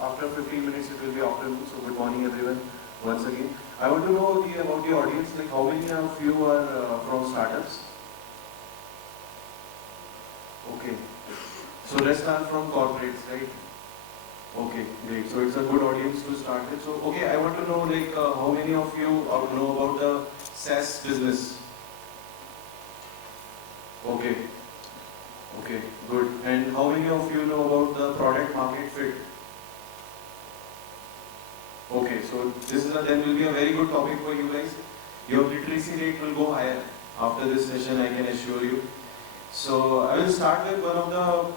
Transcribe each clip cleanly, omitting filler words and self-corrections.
after 15 minutes it will be afternoon, so good morning everyone once again. I want to know about the audience, like how many of you are from startups? Okay. So let's start from corporates, right? Okay, great. So it's a good audience to start with. So, okay, I want to know like how many of you know about the SaaS business? Okay. Okay, good. And how many of you know about the product market fit? Okay, so this is then will be a very good topic for you guys. Your literacy rate will go higher after this session, I can assure you. So I will start with one of the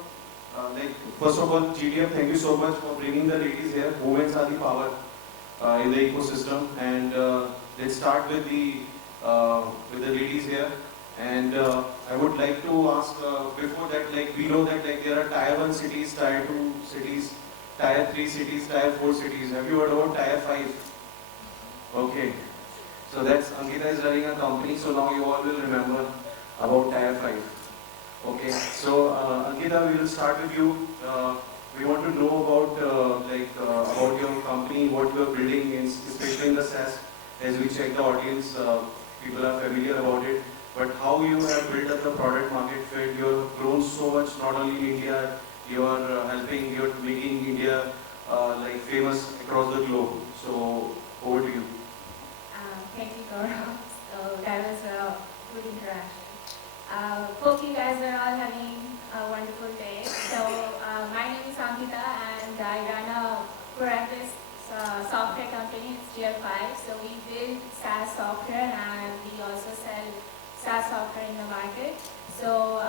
first of all, GTM, thank you so much for bringing the ladies here. Women are the power in the ecosystem, and let's start with the ladies here. And I would like to ask before that, like we know that like there are Tier 1 cities, Tier 2 cities, Tier 3 cities, Tier 4 cities. Have you heard about Tier 5? Okay, so that's Aunkita is running a company, so now you all will remember about Tier 5. Okay, so Aunkita, we will start with you. We want to know about about your company, what you are building, especially in the SaaS. As we check the audience, people are familiar about it. But how you have built up the product market fit, you have grown so much, not only in India, you are helping, you are making India famous across the globe. So over to you. Thank you, Gaurav. So that was a good interaction. Hope you guys are all having a wonderful day. So my name is Aunkita and I run a practice software company. It's Tier 5. So we build SaaS software and we also sell SaaS software in the market. So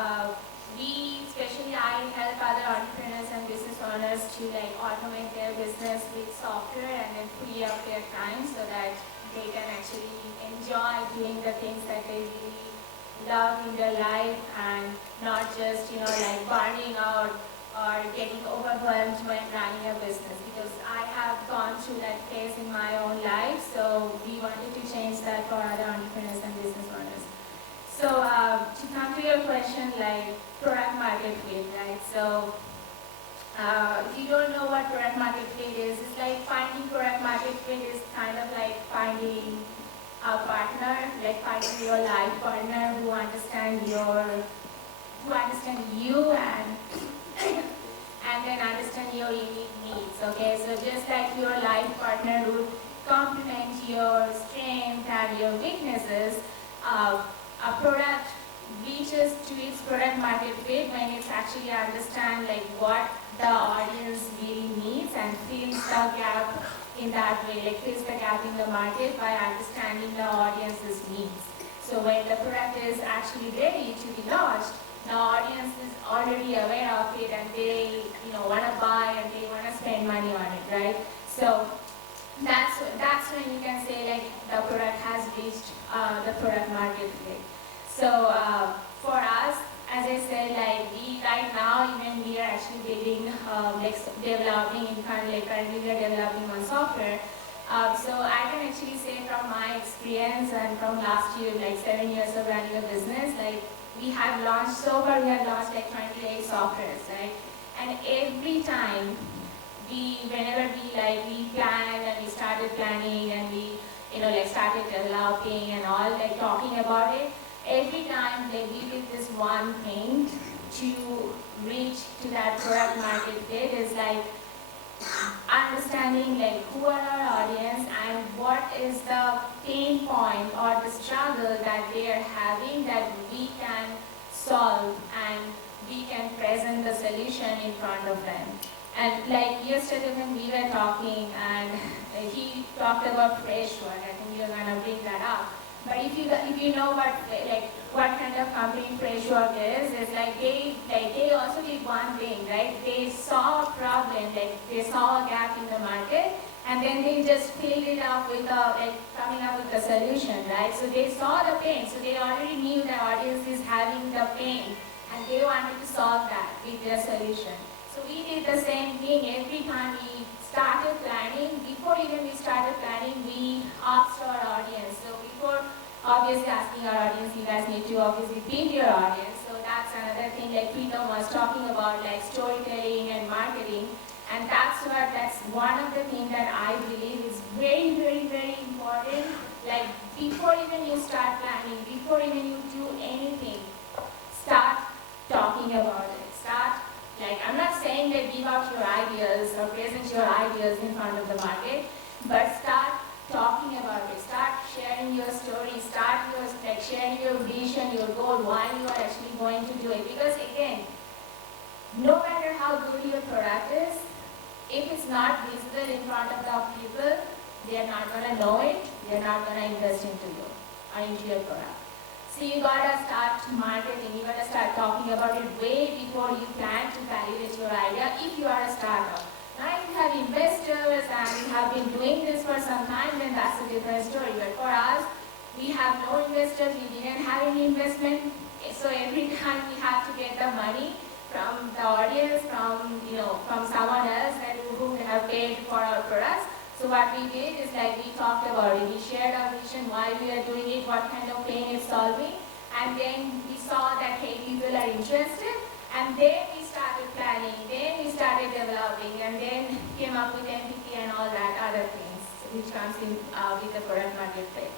I help other entrepreneurs and business owners to automate their business with software and then free up their time so that they can actually enjoy doing the things that they really love in their life and not just burning out or getting overwhelmed when running a business, because I have gone through that phase in my own life. So we wanted to change that for other entrepreneurs and business owners. So to come to your question, product market fit, right? So if you don't know what product market fit is, it's like finding product market fit is kind of like finding a partner, like finding your life partner who understands you and then understand your unique needs. Okay, so just like your life partner would complement your strength and your weaknesses, a product reaches to its product market fit when it actually understands what the audience really needs and fills the gap in that way, fills the gap in the market by understanding the audience's needs. So when the product is actually ready to be launched, the audience is already aware of it and they want to buy and they want to spend money on it, right? So that's when you can say the product has reached the product market fit. So for us, as I said, we right now even we are actually building, developing, currently we are developing one software. So I can actually say from my experience and from last year, 7 years of running a business, we have launched, so far we have launched 28 softwares, right? And every time whenever we planned and we started planning and we started developing and all talking about it, every time we did this one thing to reach to that product market fit is understanding who are our audience and what is the pain point or the struggle that they are having that we can solve and we can present the solution in front of them. And yesterday when we were talking and he talked about fresh work, I think you're gonna bring that up. But if you know what kind of company Freshwork is, it's they also did one thing, right? They saw a problem, they saw a gap in the market, and then they just filled it up with coming up with the solution, right? So they saw the pain, so they already knew the audience is having the pain, and they wanted to solve that with their solution. So we did the same thing every time we started planning. Before even we started planning, we asked our audience. So before obviously asking our audience, you guys need to obviously build your audience. So that's another thing Preetam was talking about, storytelling and marketing. And that's one of the things that I believe is very, very, very important. Like before even you start planning, before even you do anything, start talking about it. I'm not saying that give out your ideas or present your ideas in front of the market, but start talking about it. Start sharing your story. Start sharing your vision, your goal, why you are actually going to do it. Because again, no matter how good your product is, if it's not visible in front of the people, they are not going to know it. They are not going to invest into you or into your product. So you gotta start marketing, you gotta start talking about it way before you plan to validate your idea if you are a startup. Now if you have investors and you have been doing this for some time, then that's a different story. But for us, we have no investors, we didn't have any investment, so every time we have to get the money from the audience, from someone else who have paid for our products. So what we did is we talked about it. We shared our vision, why we are doing it, what kind of pain it's solving. And then we saw that, hey, people are interested. And then we started planning, then we started developing, and then came up with MVP and all that other things, which comes in with the product market fit.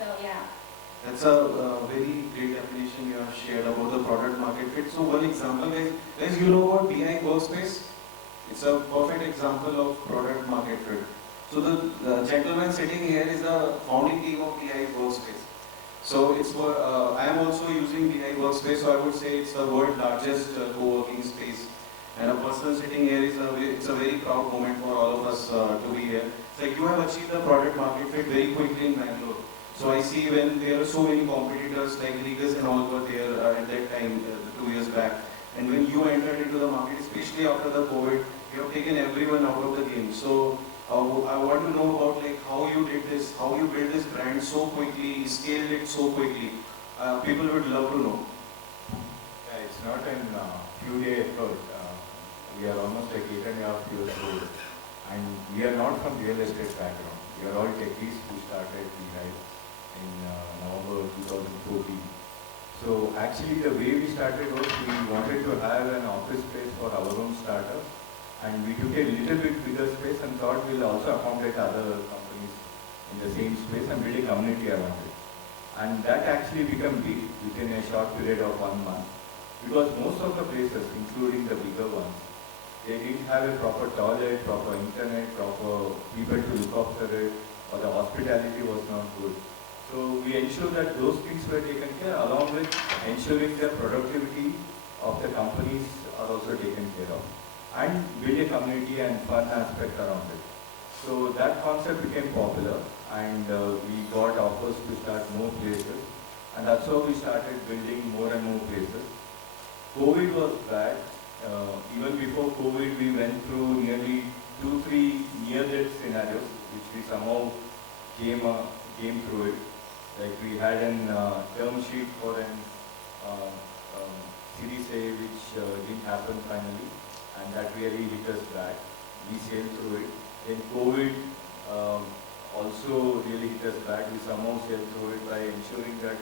So yeah. That's a very great definition you have shared about the product market fit. So one example, guys, you know about BHIVE Workspace? It's a perfect example of product market fit. So the gentleman sitting here is the founding team of BHIVE Workspace. So I am also using BHIVE Workspace, so I would say it's the world's largest co-working space. And a person sitting here it's a very proud moment for all of us to be here. It's like you have achieved the product market fit very quickly in Bangalore. So I see when there are so many competitors like Regas and all were there at that time, 2 years back. And when you entered into the market, especially after the COVID, you have taken everyone out of the game. So I want to know about how you did this, how you built this brand so quickly, scaled it so quickly. People would love to know. Yeah, it's not a few-day effort. We are almost like 8.5 years old, and we are not from real estate background. We are all techies who started BHIVE in November 2014. So actually the way we started was we wanted to have an office space for our own startup. And we took a little bit bigger space and thought we'll also accommodate other companies in the same space and build a community around it. And that actually became big within a short period of 1 month. Because most of the places, including the bigger ones, they didn't have a proper toilet, proper internet, proper people to look after it, or the hospitality was not good. So we ensured that those things were taken care along with ensuring the productivity of the companies are also taken care of. And build a community and fun aspect around it. So that concept became popular and we got offers to start more places, and that's how we started building more and more places. COVID was bad. Even before COVID we went through nearly 2-3 near-death scenarios which we somehow came through it. Like we had an term sheet for an Series A which didn't happen finally. And that really hit us back. We sailed through it. Then COVID also really hit us back. We somehow sailed through it by ensuring that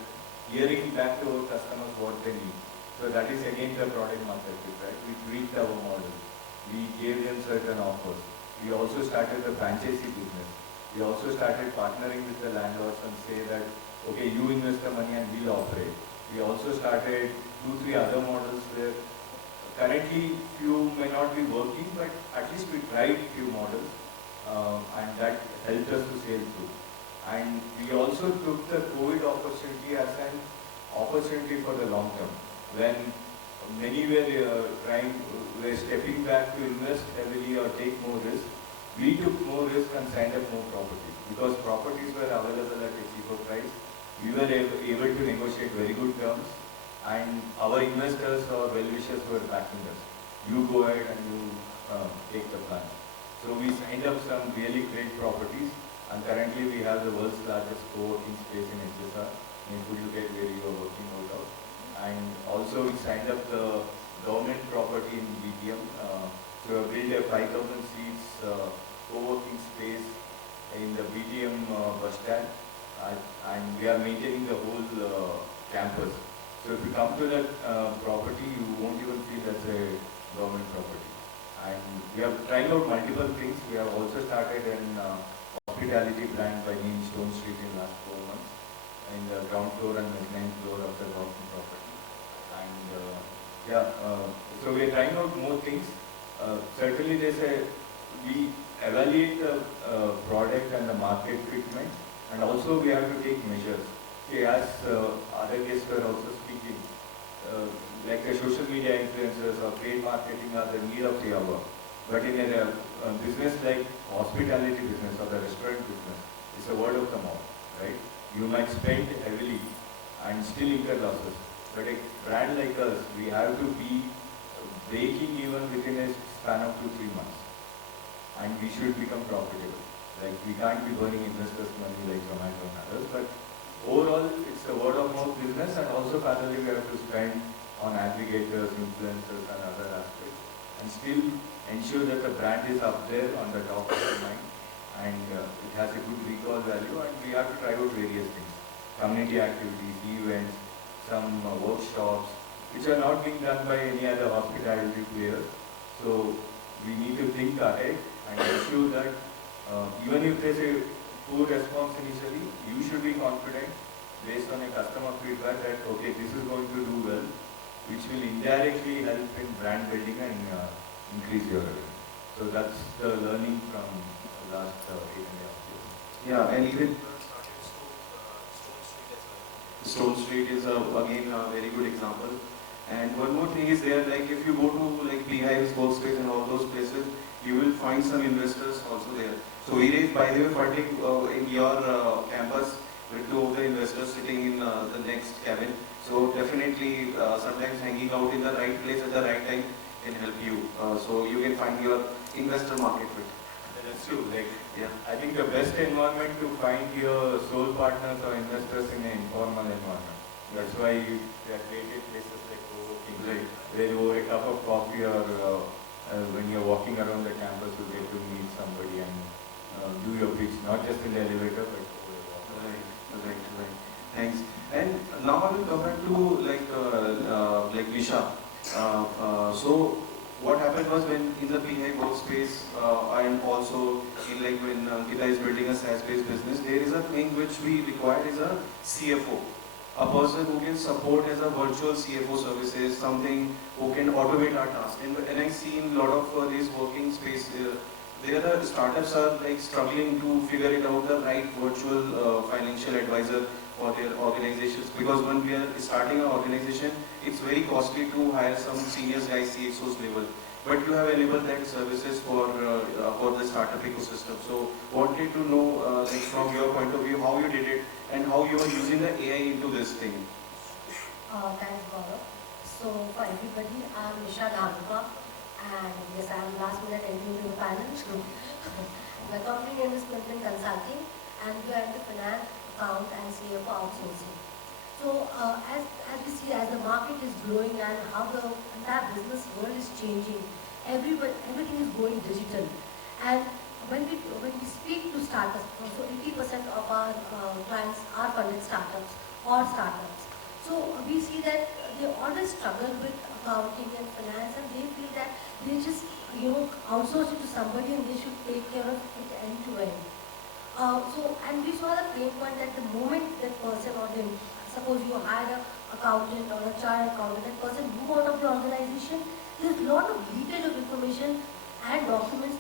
hearing back to our customers what they need. So that is again the product market fit, right? We tweaked our model. We gave them certain offers. We also started the franchisee business. We also started partnering with the landlords and say that, okay, you invest the money and we'll operate. We also started 2-3 other models where currently few may not be working, but at least we tried few models and that helped us to sail through. And we also took the COVID opportunity as an opportunity for the long term. When many were stepping back to invest heavily or take more risk, we took more risk and signed up more properties because properties were available at a cheaper price. We were able to negotiate very good terms. And our investors or well-wishers were backing us. You go ahead and you take the plan. So we signed up some really great properties, and currently we have the world's largest co-working space in HSR, in Dhanuka, where you are working out of. And also we signed up the government property in BTM. So we built a 5,000 seats co-working space in the BTM bus stand, and we are maintaining the whole campus. So if you come to that property, you won't even feel that's a government property. And we have tried out multiple things. We have also started an hospitality brand by name Stone Street in last 4 months in the ground floor and mezzanine floor of the Govt property. And so we are trying out more things. Certainly we evaluate the product and the market fitment, and also we have to take measures. See, as other guests were also speaking, like the social media influencers or trade marketing are the need of the hour. But in a business like hospitality business or the restaurant business, it's a word of the mouth, right? You might spend heavily and still incur losses. But a brand like us, we have to be breaking even within a span of 2-3 months. And we should become profitable. Like, we can't be burning investors' money like Zomato and others. But overall, it's a word of mouth business, and also parallelly we have to spend on aggregators, influencers and other aspects, and still ensure that the brand is up there on the top of the mind, and it has a good recall value, and we have to try out various things. Community activities, events, some workshops, which are not being done by any other hospitality player. So we need to think ahead and ensure that even if there's a poor response initially, you should be confident based on a customer feedback that, okay, this is going to do well, which will indirectly help in brand building and increase your revenue. So that's the learning from the last 8.5 years. Yeah, and even Stone Street is again a very good example. And one more thing is there, like if you go to like BHIVE, Workspace and all those places, you will find some investors also there. So we raised, by the way, funding in your campus with 2 of the investors sitting in the next cabin. So definitely sometimes hanging out in the right place at the right time can help you. So you can find your investor market fit. That's true. Like, yeah. I think the best environment to find your soul partners or investors in an informal environment. That's why we have created places like co-working, Right. where over a cup of coffee or when you're walking around the campus, you get to meet somebody and do your pitch, not just in the elevator, but over a walk. Right. Thanks. And now I will come back to like Nisha. So what happened was when in the BHIVE Workspace and also in like when Aunkita is building a SaaS-based business, there is a thing which we require is a CFO. A person who can support as a virtual CFO services, something who can automate our tasks. And I see in a lot of these working space, there the startups are like struggling to figure it out the right virtual financial advisor for their organizations, because when we are starting an organization, it's very costly to hire some senior guys, CXOs level. But you have enabled that services for the startup ecosystem. So wanted to know like from your point of view how you did it and how you are using the AI into this thing. Thanks, Gaurav. So for everybody, I'm Nisha, Dhanuka, and yes, I'm last minute entering into the panel. My company name is QINFIN Consulting, and we are in the finance, account, and CFO outsourcing. So as we see, as the market is growing and how the entire business world is changing, everything is going digital. And when we speak to startups, so 80% of our clients are funded startups or startups. So we see that they always struggle with accounting and finance, and they feel that they just outsource it to somebody and they should take care of it end to end. And we saw the pain point that the moment that person or suppose you hire an accountant or a chartered accountant, that person move out of the organization, there's a lot of leakage of information and documents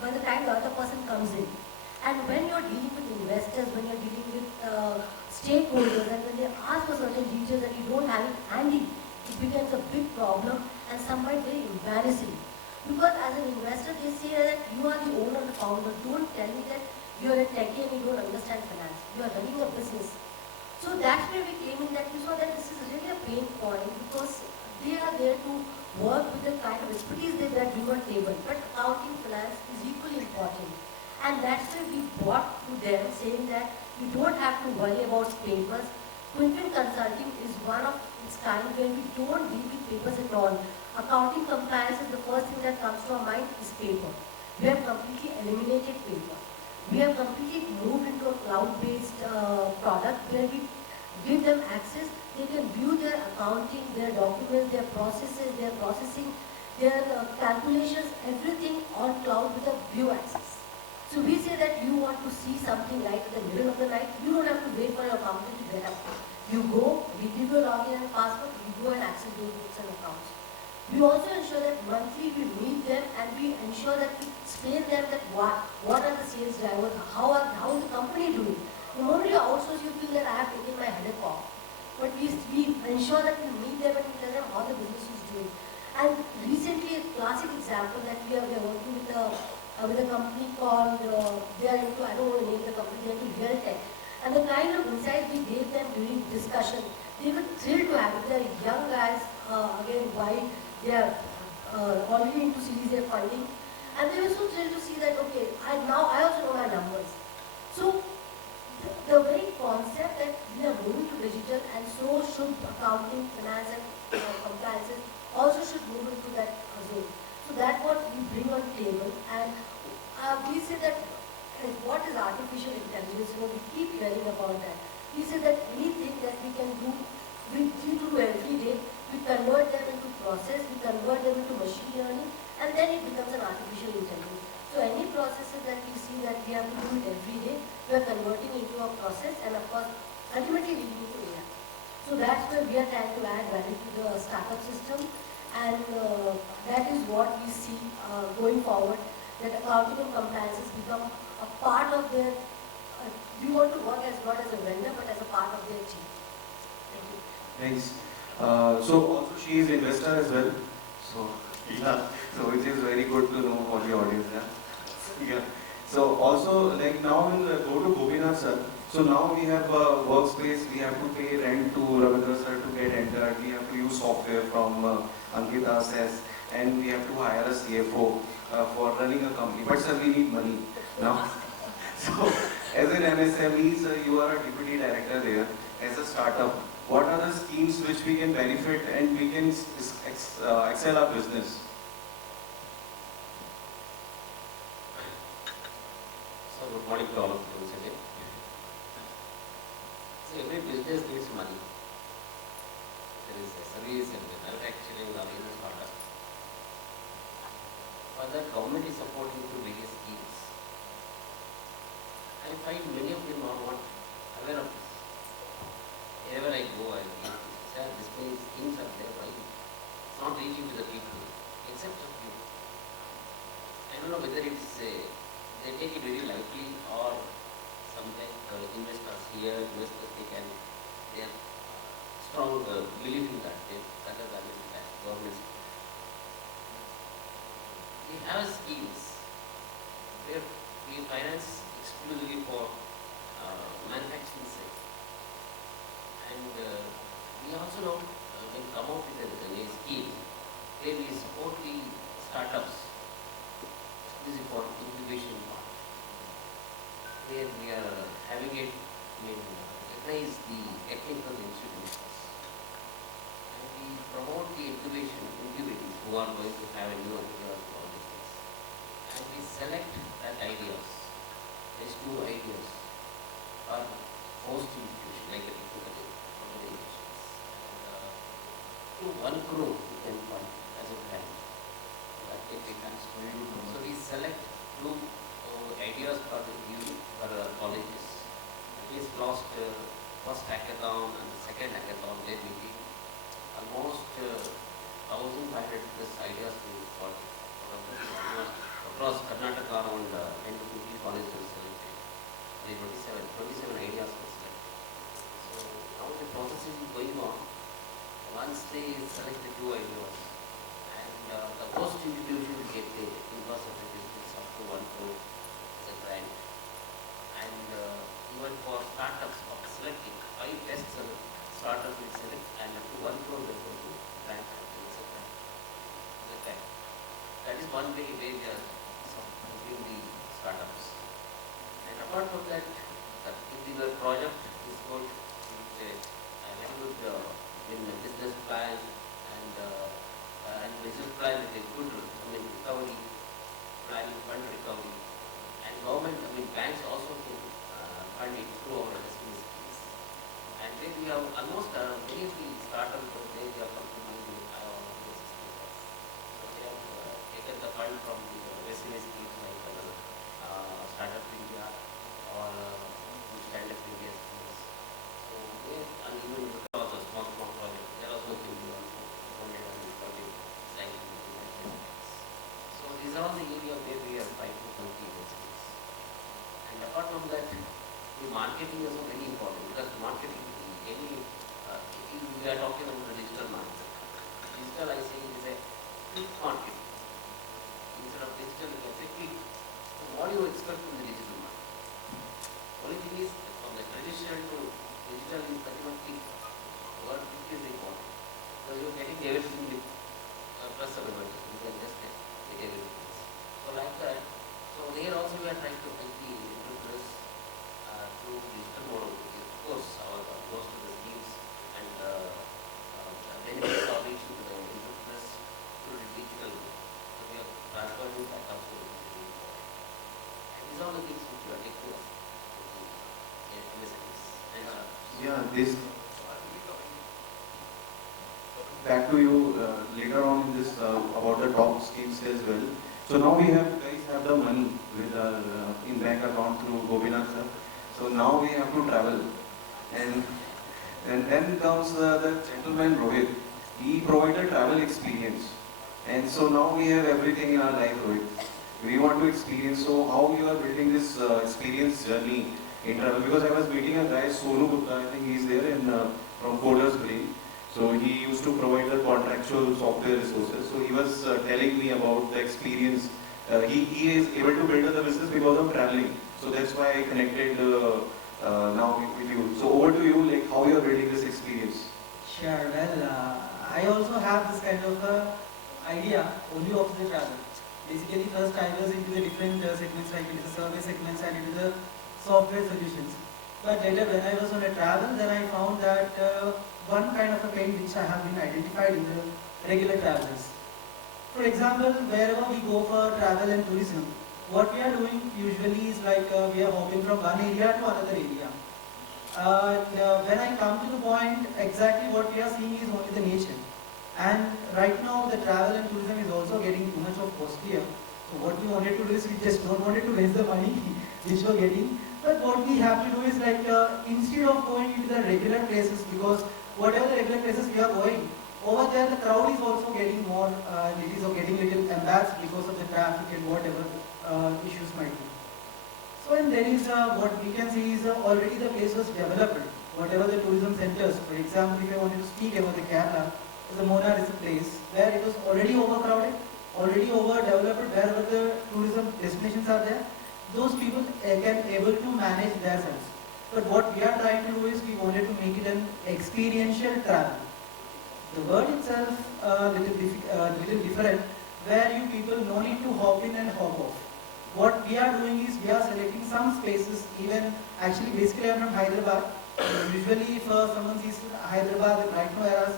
by the time the other person comes in. And when you're dealing with investors, when you're dealing with stakeholders, and when they ask for certain details that you don't have it handy, it becomes a big problem and somewhat very embarrassing. Because as an investor, they say that you are the owner, the founder. Don't tell me that you're a techie and you don't understand finance. You are running a business. So that's where we came in, that we saw that this is really a pain point, because they are there to work with the kind of expertise they bring on table. But accounting, finance is equally important. And that's why we brought to them saying that you don't have to worry about papers. QINFIN Consulting is one of its kind where we don't deal with papers at all. Accounting compliance is the first thing that comes to our mind is paper. We have completely eliminated paper. We have completely moved into a cloud-based product where we give them access. They can view their accounting, their documents, their processes, their processing their calculations, everything on cloud with a view access. So we say that you want to see something right in the middle of the night, you don't have to wait for your company to get up. You go, we give you a login and password, you go and access those books and accounts. We also ensure that monthly we meet them and we ensure that we explain them that what are the sales drivers, how is the company doing. The moment you outsource, you feel that I have taken my headache off. But we ensure that we meet them and we tell them how the business is doing. And recently, a classic example that we are working with a company called, they are into, I don't want to name the company, they are into real tech. And the kind of insights we gave them during discussion, they were thrilled to have it. They are young guys, again, wide, they are already into Series A funding. And they were so thrilled to see that, okay, I also know my numbers. So, the very concept that we are moving to digital and so should accounting, finance and compliances also should move into that zone. So that's what we bring on the table, and we say that what is artificial intelligence, we keep hearing about that. We say that anything that we can do, we do every day, we convert them into process, we convert them into machine learning, and then it becomes an artificial intelligence. So any processes that we see that we have to do it every day, we are converting into a process, and of course, ultimately we need to AI. So that's where we are trying to add value to the startup system, and that is what we see going forward, that accounting and compliances become a part of their, we want to work as not as a vendor, but as a part of their team. Thank you. Thanks. So also she is investor as well. So yeah, so which is very good to know for the audience. Yeah. So also like now we'll go to Gopinath sir. So now we have a workspace, we have to pay rent to Ravindra sir to get entered, we have to use software from Aunkita says, and we have to hire a CFO for running a company. But sir, we need money now. So as an MSME, sir, you are a deputy director there. As a startup, what are the schemes which we can benefit and we can excel our business? So good morning to all of you once again. So every business needs money. There is a service and manufacturing or even startup. For that, government is supporting through various schemes. I find many of them are not aware of this. Wherever I go, I meet sir, this many schemes are there, but it's not reaching to the people, except a few. I don't know whether it's they take it very lightly, or sometimes investors here, they have strong belief in that, rather than that government. We have schemes where we finance exclusively for manufacturing sector. And we also know when we come out with a scheme where we support the startups, this is for incubation part, where we are having it, recognize the technical institutions, and we promote the incubators who are going to have a new idea of all these things, and we select that ideas, these two ideas are host institution like a technical organizations, and to 1 crore you can fund as a grant. That can be transferred. So we select two ideas for the colleges. At least last first hackathon and the second hackathon, where we did almost 1,500 plus ideas to across Karnataka, around 10 to 15 colleges were selected. The 27 ideas were selected. So now the process is going on. Once they select the two ideas, and the host institution will get the invoice of the business up to 1 crore as a grant. And even for startups, of selecting 5 test startups will select, and up to 1 crore will go to grant, etc. That is one way where we are helping the startups. And apart from that, if the project is good, a very good in the business plan and business plan with a good recovery, planning fund recovery, and government, banks also can fund it through our SME schemes. And then we have almost many of the startups, they are contributing to our business schemes. So they are fund from the SME schemes like Startup India or Stand Up India schemes. So and even also small projects, there are also things funded on the project like so these are all the areas where we are trying to compete with skills. And apart from that, the marketing is also very important because marketing, we are talking about the digital marketing. Digital, I say, is a quick marketing. Instead of digital, you can say quick. So what do you expect from the digital marketing? Only thing is, from the traditional to digital is pretty much quick. What quick is important. So you're getting everything with plus of advantage. You can just get everything. So like that, so there also we are trying to help the entrepreneurs through digital model. Of course, our goes to the schemes and benefits of reaching to the entrepreneurs through the digital. So we are transferring that also to the digital. And these are the things which we are taking us to the MSMEs. Yeah, this. Back to you later on in this about the top schemes as well. So now we guys have the money with our in bank account through Gopinath sir. So now we have to travel, and then comes the gentleman Rohit. He provided travel experience, and so now we have everything in our life, Rohit. We want to experience. So how you are building this experience journey in travel? Because I was meeting a guy, Sonu Gupta. I think he's there in from Coders Brain. So he used to provide the contractual software resources. So he was telling me about the experience. He is able to build the business because of traveling. So that's why I connected now with you. So over to you, like how you are building this experience. Sure. Well, I also have this kind of idea only of the travel. Basically, first I was into the different segments, like into the service segments and into the software solutions. But later, when I was on a travel, then I found that one kind of a pain which I have been identified in the regular travelers. For example, wherever we go for travel and tourism, what we are doing usually is like we are hopping from one area to another area. When I come to the point, exactly what we are seeing is only the nature. And right now, the travel and tourism is also getting too much of costlier. So what we wanted to do is we just don't want to waste the money which we are getting. But what we have to do is like instead of going into the regular places, because whatever the regular places we are going, over there the crowd is also getting more, it is getting little embarrassed because of the traffic and whatever issues might be. So and there is what we can see is already the place was developed. Whatever the tourism centers, for example, if I wanted to speak about the Kerala, the Monar is a place where it was already overcrowded, already overdeveloped, wherever the tourism destinations are there. Those people can able to manage themselves. But what we are trying to do is we wanted to make it an experiential travel. The word itself little different, where you people no need to hop in and hop off. What we are doing is we are selecting some spaces, even actually basically I am from Hyderabad. Usually if someone sees Hyderabad right now eras,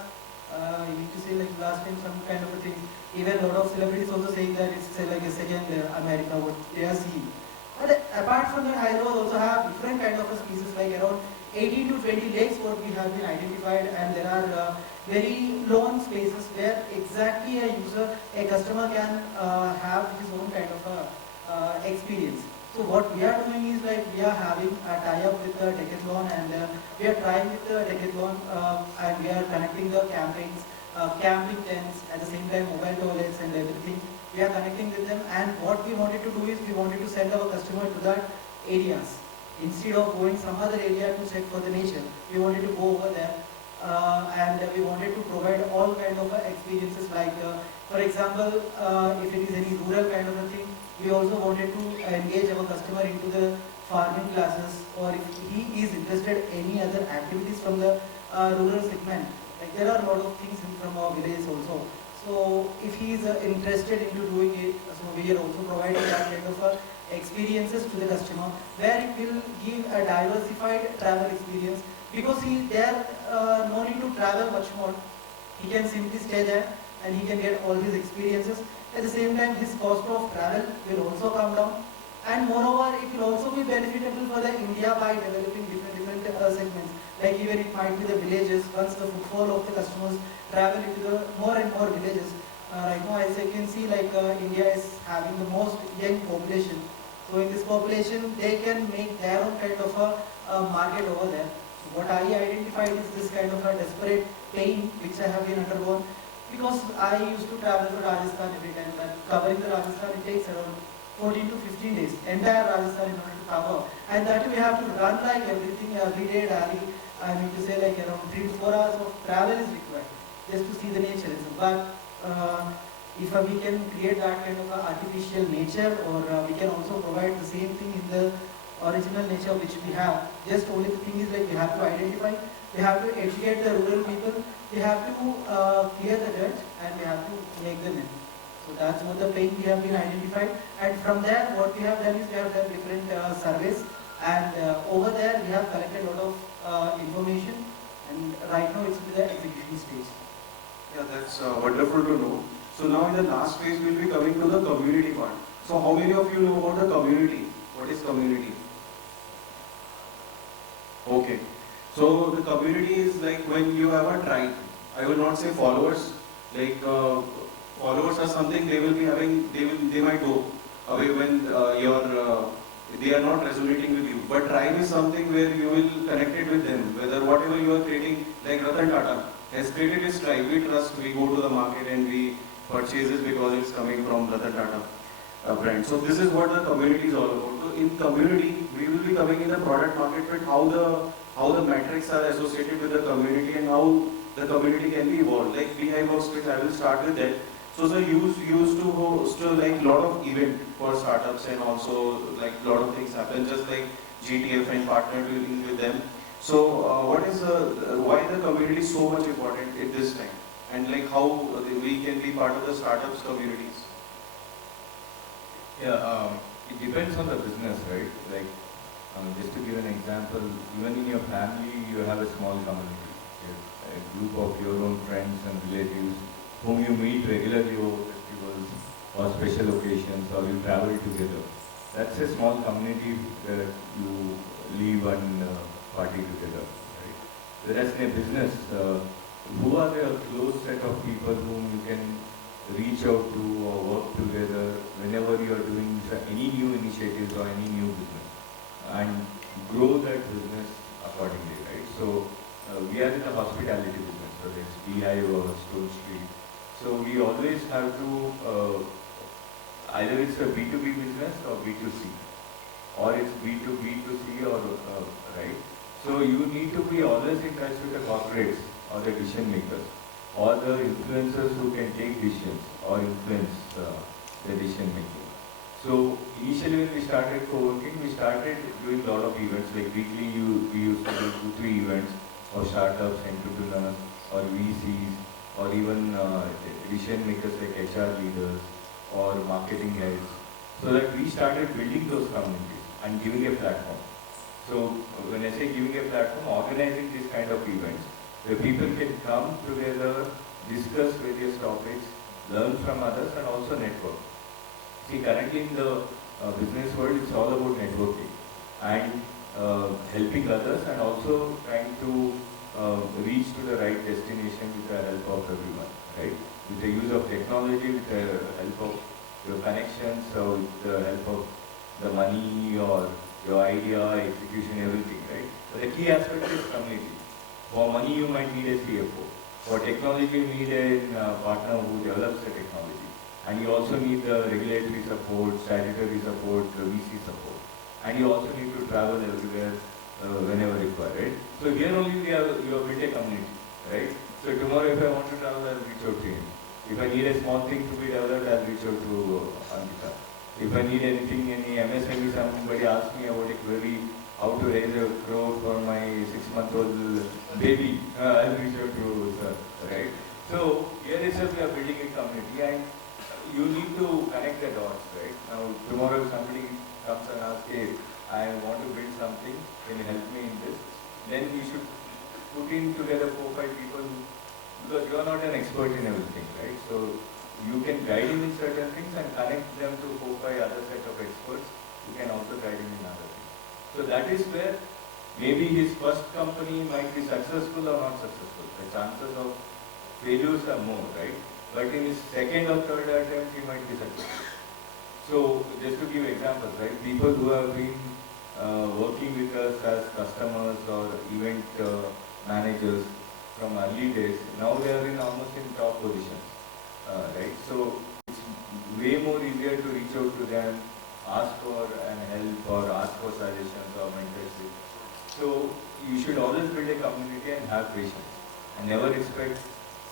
you need to say like last time some kind of a thing. Even a lot of celebrities also saying that it's like a second America, what they are seeing. But apart from that, Hyderabad also have different kind of species, like around 18 to 20 lakes what we have been identified, and there are very lone spaces where exactly a user, a customer can have his own kind of experience. So what we are doing is like we are having a tie-up with the Decathlon, and we are trying with the Decathlon and we are connecting the campaigns, camping tents, at the same time mobile toilets and everything. We are connecting with them, and what we wanted to do is we wanted to send our customer to that areas. Instead of going some other area to check for the nature, we wanted to go over there and we wanted to provide all kind of experiences, like for example, if it is any rural kind of a thing, we also wanted to engage our customer into the farming classes, or if he is interested any other activities from the rural segment. Like there are a lot of things from our villages also. So if he is interested into doing it, so we are also providing that kind of experiences to the customer, where it will give a diversified travel experience, because there no need to travel much more. He can simply stay there and he can get all these experiences. At the same time, his cost of travel will also come down, and moreover, it will also be beneficial for the India by developing different segments. Like even it might be the villages. Once the footfall of the customers travel into the more and more villages, Right now, as you can see, like India is having the most young population. So in this population, they can make their own kind of a market over there. What I identified is this kind of a desperate pain which I have been undergone, because I used to travel to Rajasthan every time, and covering the Rajasthan it takes around 14 to 15 days, entire Rajasthan in order to cover, and that we have to run like everything every day daily. I mean to say like around 3 to 4 hours of travel is required just to see the nature. But if we can create that kind of artificial nature, or we can also provide the same thing in the original nature which we have. Just only the thing is like we have to identify, we have to educate the rural people, we have to clear the dirt, and we have to make them in. So that's what the pain we have been identified, and from there what we have done is we have done different surveys, and over there we have collected a lot of information, and right now it's in the execution stage. Yeah, that's wonderful to know. So now in the last phase we'll be coming to the community part. So how many of you know about the community? What is community? Okay. So the community is like when you have a tribe. I will not say followers. Like followers are something they will be having. They might go away when they are not resonating with you. But tribe is something where you will connect it with them. Whether whatever you are creating, like Ratan Tata has created his tribe. We trust. We go to the market and we purchase it because it's coming from Ratan Tata brand. So this is what the community is all about. So in community, we will be coming in the product market fit, how the metrics are associated with the community and how the community can be evolved. Like BHIVE Workspace, I will start with that. So sir, you used to host like lot of event for startups, and also like lot of things happen, just like GTF and partnered with them. So what is why the community is so much important at this time, and like how we can be part of the startups communities? Yeah, it depends on the business, right? Like, just to give an example, even in your family, you have a small community, a group of your own friends and relatives whom you meet regularly over festivals or special occasions, or you travel together. That's a small community where you live and party together, right? Whereas in a business, who are the close set of people whom you can reach out to or work together whenever you are doing any new initiatives or any new business, and grow that business accordingly, right? So we are in the hospitality business, whether it's BHIVE or Stone Street. So we always have to, either it's a B2B business or B2C, or it's B2B2C, or right? So you need to be always in touch with the corporates or the decision makers, or the influencers who can take decisions or influence the decision making. So initially when we started co-working, we started doing a lot of events, like weekly we used to do 2-3 events for startups, entrepreneurs, or VCs, or even decision makers like HR leaders or marketing heads, so that we started building those communities and giving a platform. So when I say giving a platform, organizing these kind of events, where people can come together, discuss various topics, learn from others, and also network. See, currently in the business world, it's all about networking and helping others, and also trying to reach to the right destination with the help of everyone, right? With the use of technology, with the help of your connections, or with the help of the money or your idea, execution, everything, right? But the key aspect is community. For money, you might need a CFO. For technology, you need a partner who develops the technology. And you also need the regulatory support, statutory support, the VC support. And you also need to travel everywhere whenever required, right? So here only you have built a community, right? So tomorrow if I want to travel, I'll reach out to him. If I need a small thing to be developed, I'll reach out to Aunkita. If I need anything, any MSME, somebody asks me about a query, how to raise a crore for my 6-month-old baby, I'll reach out to sir, right? So here itself we are building a community, and you need to connect the dots, right? Now tomorrow if somebody comes and asks, hey, I want to build something, can you help me in this? Then we should put in together 4-5 people, because you are not an expert in everything, right? So you can guide him in certain things and connect them to 4-5 other set of experts who can also guide him in other things. So that is where maybe his first company might be successful or not successful. The chances of failures are more, right? but in his second or third attempt he might be successful. So just to give examples, right? People who have been working with us as customers or event managers from early days, now they are in almost in top positions, right? So it's way more easier to reach out to them, ask for an help or ask for suggestions or mentorship. So you should always build a community and have patience and never expect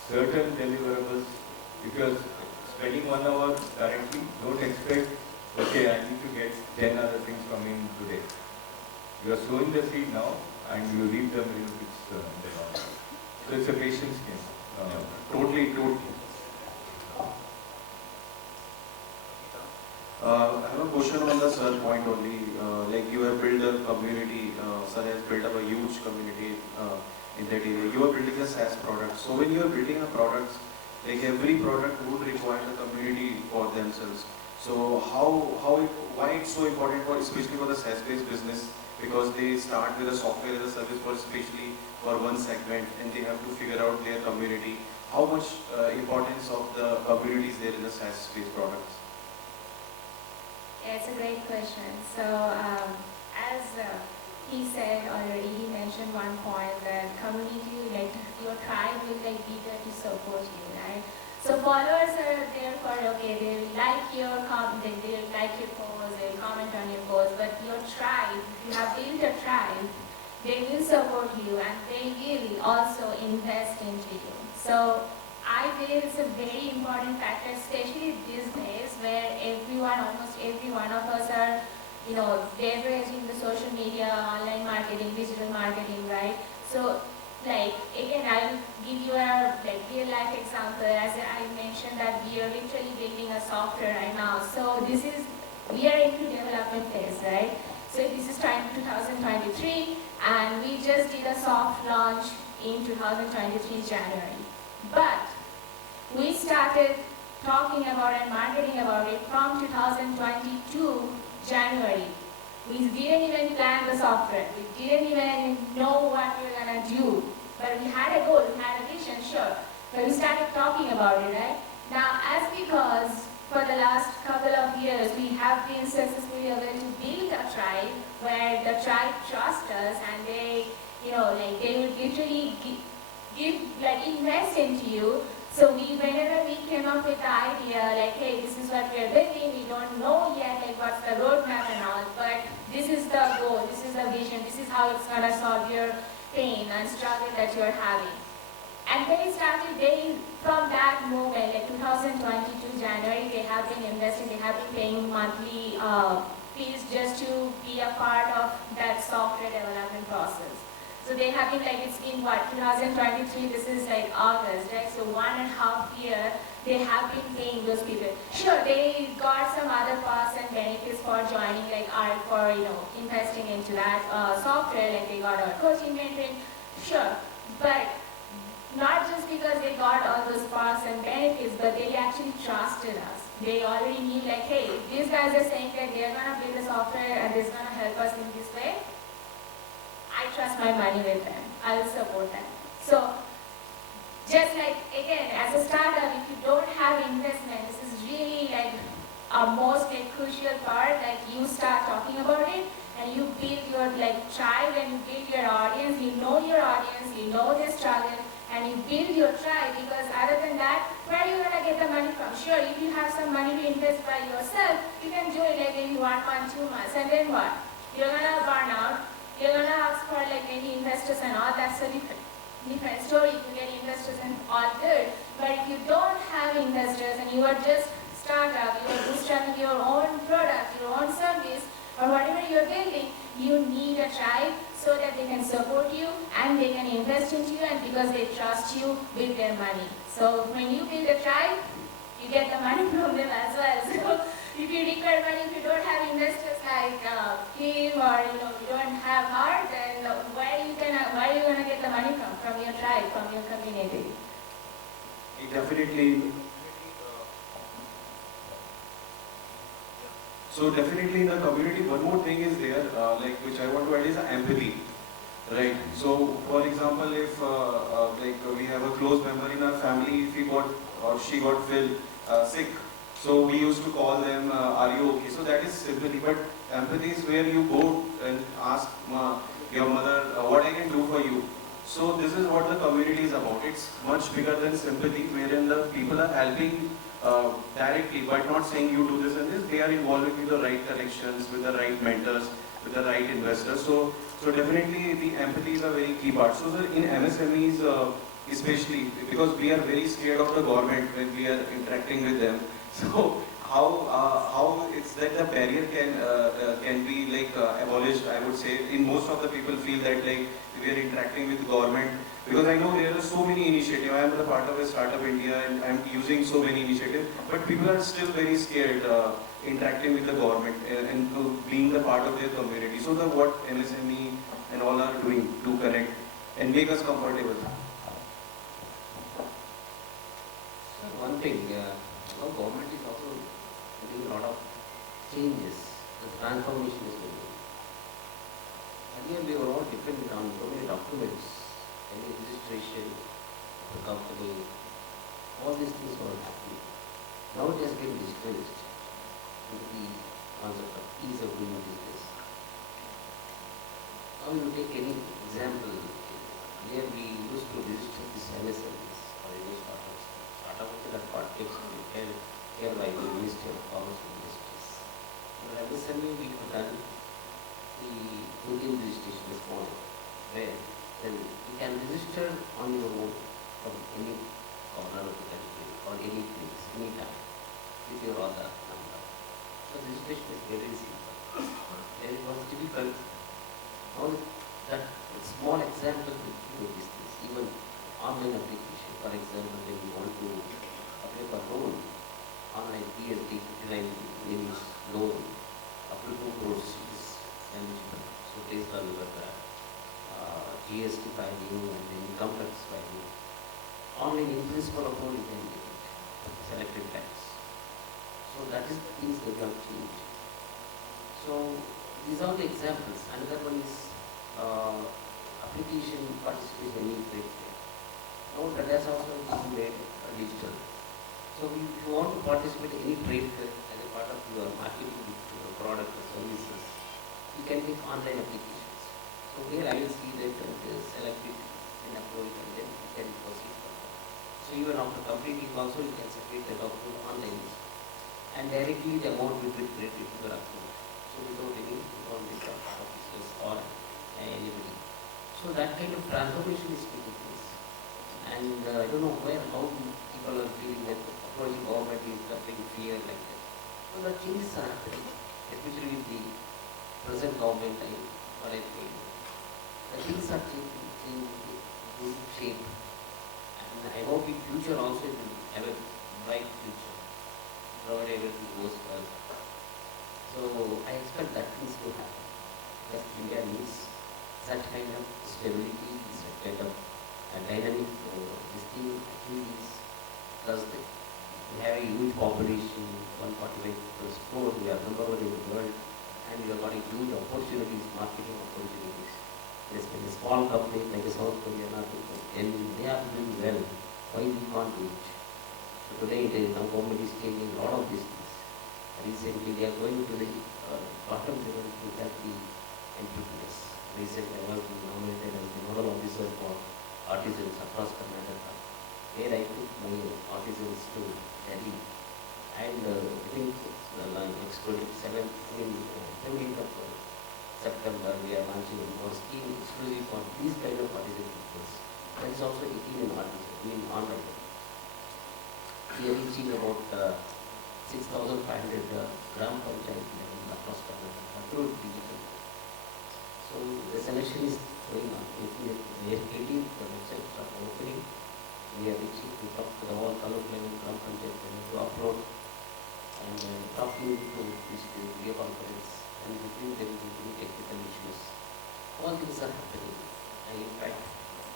certain deliverables, because spending 1 hour currently, don't expect, okay, I need to get 10 other things from him today. You are sowing the seed now and you reap the benefits in the long run. So it's a patience game. Totally. I have a question on the sir point only. Like you have built a community, sir has built up a huge community in that area. You are building a SaaS product. So when you are building a product, like every product would require the community for themselves. So why it's so important for, especially for the SaaS-based business, because they start with a software as a service for especially for one segment and they have to figure out their community. How much importance of the community is there in the SaaS-based products? Yeah, it's a great question. So as he said already, he mentioned one point that community, like your tribe will like be there to support you, right? So followers are there for, okay, they like your comment, they like your post, they comment on your post, but your tribe, if you have built a tribe, they will support you and they will also invest into you. So I believe it's a very important factor, especially these days where almost every one of us are, leveraging the social media, online marketing, digital marketing, right? So, like, again, I'll give you a real life example. As I mentioned that we are literally building a software right now. So we are into development phase, right? So this is 2023 and we just did a soft launch in 2023 January. But we started talking about and marketing about it from 2022 January. We didn't even plan the software. We didn't even know what we were going to do. But we had a goal, we had a vision, sure. But we started talking about it, right? Now, as because for the last couple of years, we have been successfully able to build a tribe where the tribe trusts us and they, they would literally invest into you. So whenever we came up with the idea, like, hey, this is what we are building, we don't know yet, like, what's the roadmap and all, but this is the goal, this is the vision, this is how it's gonna solve your pain and struggle that you're having. And they started, from that moment, like 2022 January, they have been investing, they have been paying monthly fees just to be a part of that software development process. So they have been it's been 2023, this is like August, right? So 1.5 years, they have been paying those people. Sure, they got some other costs and benefits for joining, investing into that software, like they got our coaching, mentoring, sure. But not just because they got all those costs and benefits, but they actually trusted us. They already knew hey, these guys are saying that they're gonna build a software and it's gonna help us in this way. I trust my money with them. I will support them. So, just again, as a startup, if you don't have investment, this is really a most crucial part. You start talking about it and you build your tribe and you build your audience. You know your audience, you know their struggle, and you build your tribe, because other than that, where are you going to get the money from? Sure, if you have some money to invest by yourself, you can do it maybe 1 month, 2 months, and then what? You're going to burn out. You're going to ask for maybe investors and all, that's a different story. You get investors and all good. But if you don't have investors and you are just startup, you are bootstrapping your own product, your own service, or whatever you're building, you need a tribe so that they can support you and they can invest into you, and because they trust you with their money. So when you build a tribe, you get the money from them as well. So if you require money, if you don't have investors like him, or you don't have heart, then where are you gonna get the money from? From your tribe, from your community. Definitely. So definitely in the community, one more thing is there, which I want to add is empathy, right? So for example, if we have a close member in our family, if he got or she got sick. So we used to call them, are you okay? So that is sympathy, but empathy is where you go and ask your mother, what I can do for you. So this is what the community is about. It's much bigger than sympathy, wherein the people are helping directly, but not saying you do this and this. They are involving with the right connections, with the right mentors, with the right investors. So definitely the empathy is a very key part. So sir, in MSMEs, especially because we are very scared of the government when we are interacting with them. So how it's that the barrier can be like abolished? I would say in most of the people feel that like we are interacting with the government, because I know there are so many initiatives. I am the part of a startup India and I am using so many initiatives, but people are still very scared interacting with the government and being the part of their community. So what MSME and all are doing to connect and make us comfortable. So one thing, our government is also doing a lot of changes. The transformation is going on. Earlier we were all dependent on so many documents, any registration of the company, all these things were happening. Now it has been digitalized with the concept of ease of doing business. Now you take any example, where we used to register this MSMEs or any startups. Startup that part takes care by the Ministry of Commerce and Industries. For MSME we have done the Indian registration is small, where then you can register on your own from any corner of the country or any place, any time, with your Aadhaar number. So registration is very simple. Then it was difficult. Now that small example will do these things, even online application. For example, when you want to apply for loan, online PSD 59 minutes loan, up to 2 crores is eligible. So based on your GST filing and then income tax filing, online in principle of loan you can get it, selected tax. So that is the things that have changed. So these are the examples. Another one is application participation in trade fair. Now that has also been made digital. So if you want to participate in any trade fair as a part of your marketing your product or services, you can make online applications. So here I will see that select it and upload it and then you can proceed further. So even after completing also you can separate the document online and directly the amount will be credited to your account. So without any involvement of officers or anybody. So that kind of transformation is taking place. And I don't know how people are feeling that approaching government is something fear like that. So the changes are happening, especially with the present government or I think the things are changing in shape. And I hope in future also it will have a bright future, provided everything goes well. So I expect that things to happen. Because India needs such kind of stability, such kind of dynamic this thing activities. Plus we have a huge population, 145 crore, we are number one in the world, and we have got a huge opportunities, marketing opportunities. There's been a small company like a South Korea, and they are doing well. Why we can't do it? So today now government is changing a lot of these things. Recently they are going to the bottom level to help the entrepreneurs. Recently I was nominated as the nodal officer for artisans across Karnataka. Here I took my artisans to Delhi, and I think next 17th of September we are launching a scheme exclusive for these kind of artisan people. That is also 18 in artisan, online. We are reaching about 6,500 gram panchayat level across Karnataka through digital. So the selection is going on. 18th the websites are opening. We are reaching to talk to the whole taluk level, gram panchayat level to upload and talking to this video conference and between them to do technical issues. All things are happening. And in fact,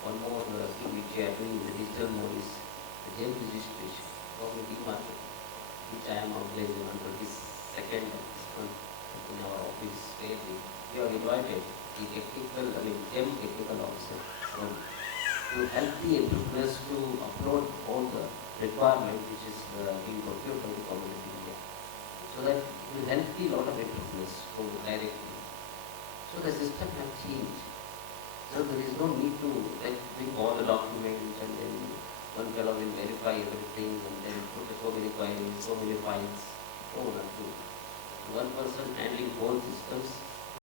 one more thing which we are doing in the digital mode is the gem registration for the market, which I am organizing on 22nd of this month in our office, where we have invited the gem technical officer to help the entrepreneurs to upload all the requirement which is being procured by the government of India. So that it will help the lot of entrepreneurs to directly. So the system has changed. So there is no need to like bring all the documents and then one fellow will verify everything and then put so many queries, so many files. No, not true. One person handling both systems,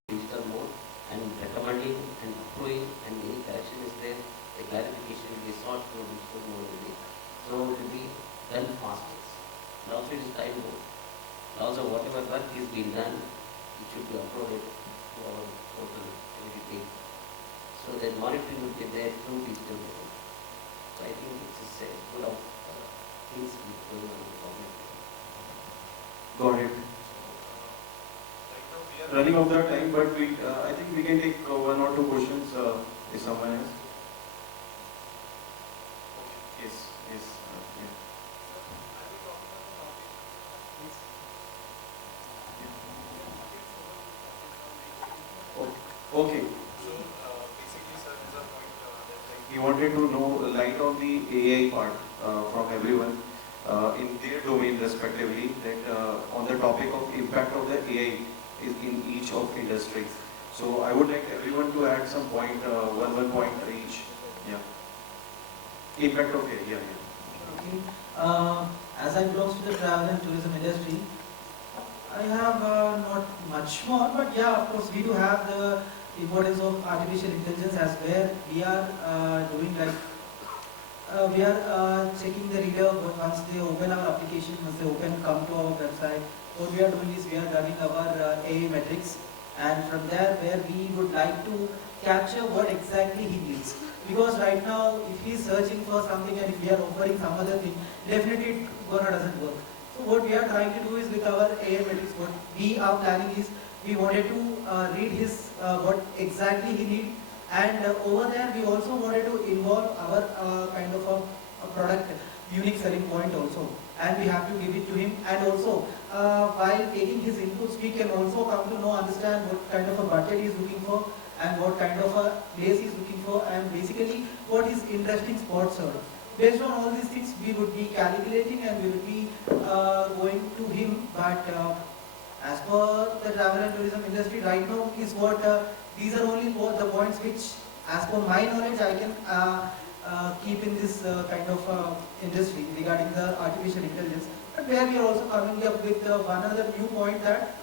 digital mode, and recommending and approving, and any correction is there, the clarification will be sought through digital mode only. So it will be done faster. And also it is time bound. Also whatever work is being done, it should be uploaded to our portal everything. So then monitoring will be there through digital mode. So I think it's a good of things going on in the government. Got it. Running out of time, but I think we can take one or two questions if someone has. Yes, yes. Okay. So basically, sir, is a point that he wanted to know light on the AI part from everyone in their domain respectively, that on the topic of impact of the AI is in each of industries. So I would like everyone to add some point, one point each. Yeah. Impact of AI. Yeah. Okay. As I belong to the travel and tourism industry, I have not much more, but yeah, of course, we do have the importance of artificial intelligence as where we are doing like we are checking the reader once they open our application, once they come to our website. What we are doing is we are running our AI metrics, and from there where we would like to capture what exactly he needs. Because right now, if he is searching for something and if we are offering some other thing, definitely it doesn't work. So what we are trying to do is with our AI metrics, what we are planning is we wanted to read his what exactly he needs, and over there we also wanted to involve our kind of a product unique selling point also, and we have to give it to him. And also while taking his inputs, we can also come to know, understand what kind of a budget he is looking for and what kind of a place he is looking for, and basically what his interesting spots are. Based on all these things, we would be calculating and we would be going to him. But as per the travel and tourism industry right now is what these are only the points which, as per my knowledge, I can keep in this kind of industry regarding the artificial intelligence. But where we are also coming up with one other viewpoint that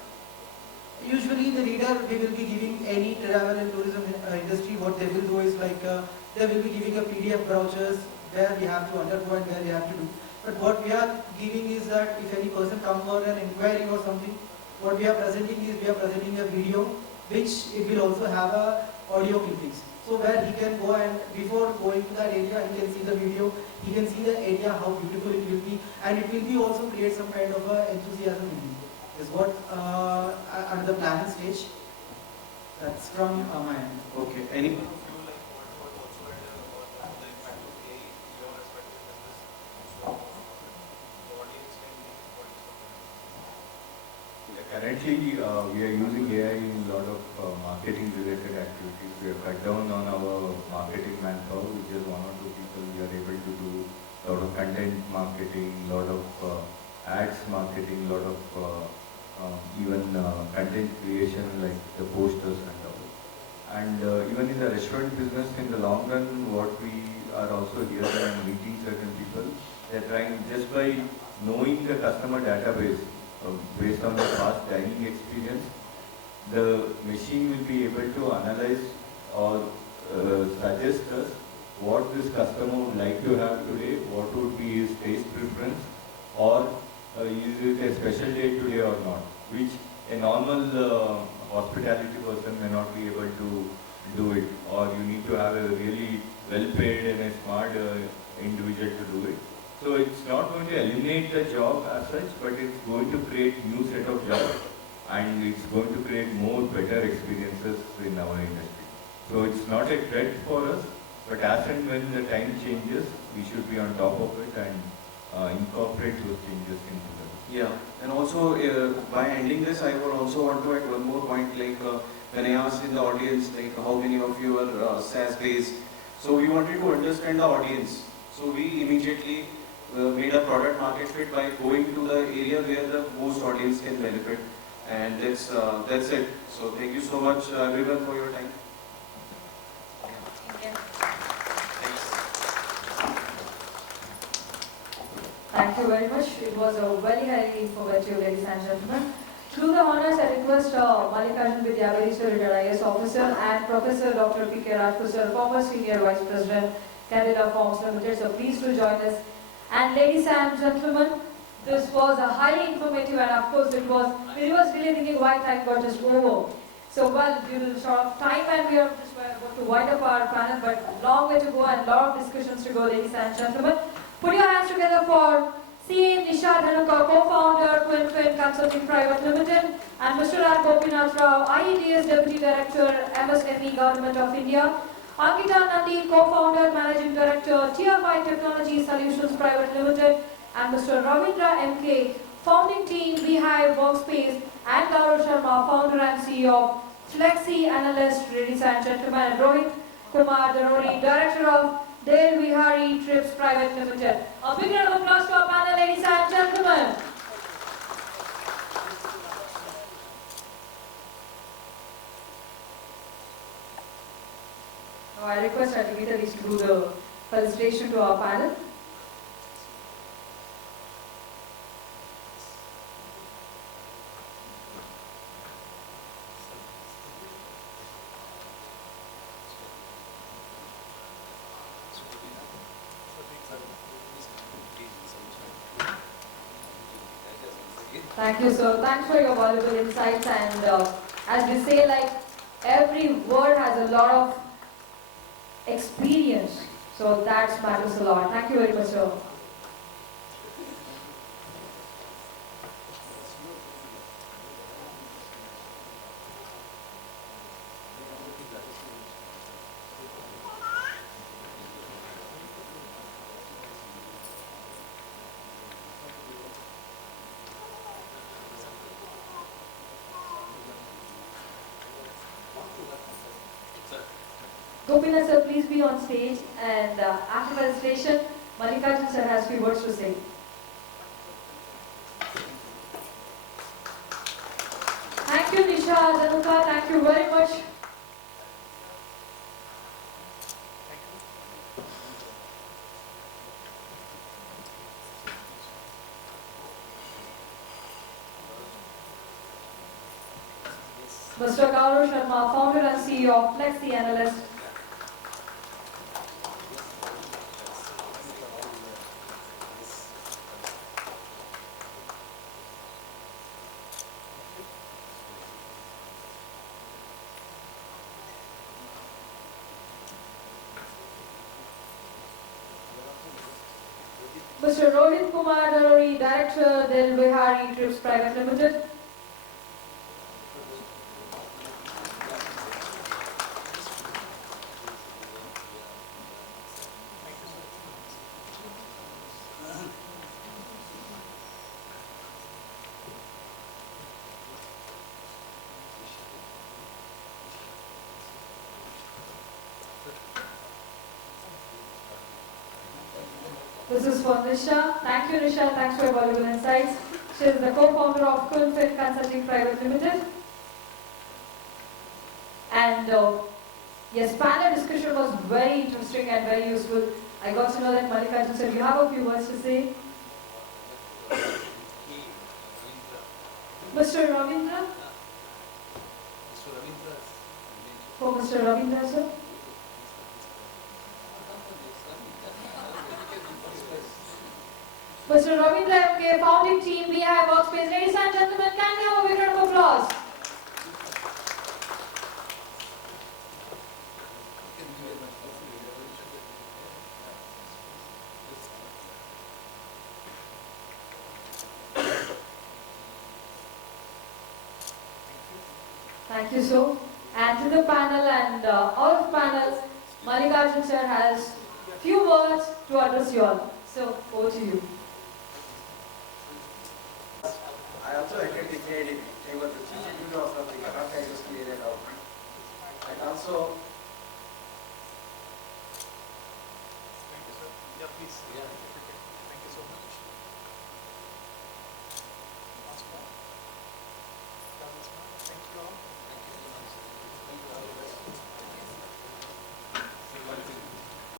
usually the reader, we will be giving any travel and tourism industry, what they will do is like they will be giving a PDF brochures where we have to undergo and where we have to do. But what we are giving is that if any person comes for an inquiry or something, what we are presenting is we are presenting a video which it will also have a audio clippings. So where he can go and before going to that area, he can see the video, he can see the area, how beautiful it will be, and it will be also create some kind of enthusiasm in him. Is what under the planning stage. That's from my end. Okay. Any? Currently, we are using AI in a lot of marketing related activities. We have cut down on our marketing manpower, which is one or two people. We are able to do a lot of content marketing, a lot of ads marketing, a lot of even content creation like the posters and all. And even in the restaurant business, in the long run, what we are also here and meeting certain people, they are trying just by knowing the customer database based on the past dining experience, the machine will be able to analyze or suggest us what this customer would like to have today, what would be his taste preference, or is it a special day today or not, which a normal hospitality person may not be able to do it, or you need to have a really well-paid and a smart individual to do it. So it's not going to eliminate the job as such, but it's going to create new set of jobs, and it's going to create more better experiences in our industry. So it's not a threat for us, but as and when the time changes, we should be on top of it and incorporate those changes into them. Yeah, and also by ending this, I would also want to add one more point. Like when I asked in the audience, like how many of you are SaaS based, so we wanted to understand the audience. So we immediately made a product market fit by going to the area where the most audience can benefit, and that's it. So thank you so much everyone for your time. Thank you very much. It was a very highly informative, ladies and gentlemen. To do the honors, I request Mallikarjun Vidyavadi, retired IAS officer, and Professor Dr. P.K. Rajput, sir, former Senior Vice President, Canada Farms Limited. So please to join us. And ladies and gentlemen, this was a highly informative, and of course we was really thinking why time got just over. So well, due to the short of time, and we are just going to wind up our panel, but long way to go and lot of discussions to go, ladies and gentlemen. Put your hands together for CA Nisha Dhanuka, co-founder, QINFIN Consulting Private Limited, and Mr. R. Gopinath Rao, IEDS Deputy Director, MSME Government of India. Aunkita Nandi, co-founder, Managing Director, Tier 5 Technology Solutions Private Limited, and Mr. Ravindra MK, founding team, BHIVE, Workspace, and Gaurav Sharma, founder and CEO of Flexi, Analyst, ladies and gentlemen, and Rohit, Kumar, Daroori, Director of Vihari Trips Private Limited. A big round of applause to our panel, ladies and gentlemen. Now I request our dignitaries to do the felicitation to our panel. Thank you, sir. Thanks for your valuable insights. And as we say, like, every word has a lot of experience. So that matters a lot. Thank you very much, sir. Gopinath sir, please be on stage, and after presentation, Mallikarjun sir has few words to say. Thank you, Nisha, Dhanuka, thank you very much. Mr. Gaurav Sharma, founder and CEO of Flexi Analyst. Mr. Rohit Kumar Daroori, Director, Vihari Trips Private Limited. This is for Nisha. Thank you, Nisha. Thanks for your valuable insights. She is the co-founder of QINFIN Consulting Private Limited. And yes, panel discussion was very interesting and very useful. I got to know that Mallikarjun sir, you have a few words to say. Mr. Ravindra? For Mr. Ravindra, sir? Mr. Ravindra MK, founding team, we have Workspace. Ladies and gentlemen, can we have a big round of applause? Thank you, so. And to the panel and all of panels, Mallikarjun sir has few words to address you all. So, over to you. I also attended the chief executive of the Karnataka